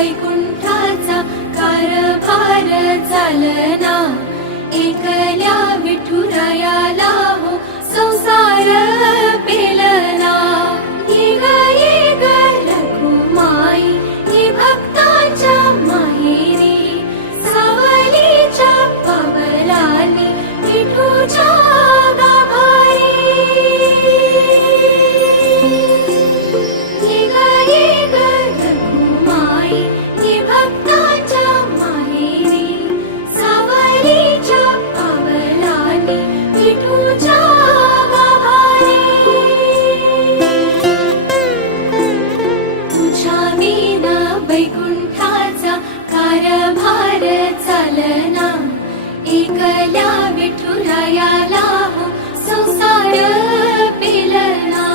वैकुंठाचा कारभार चालना, एकल्या विठुरायाला हो संसार पेलना। ये ग रखुमाई ही भक्ताच्या माहेरी, सावलीच्या पावलांनी विठूच्या गाभारी। ये ग रखुमाई ही भक्ताच्या माहेरी, सावलीच्या पावलांनी विठूच्या गाभारी। तुझ्या विना वैकुंठाचा कारभार चालना, एकल्या विठुरायाला हो संसार पेलना।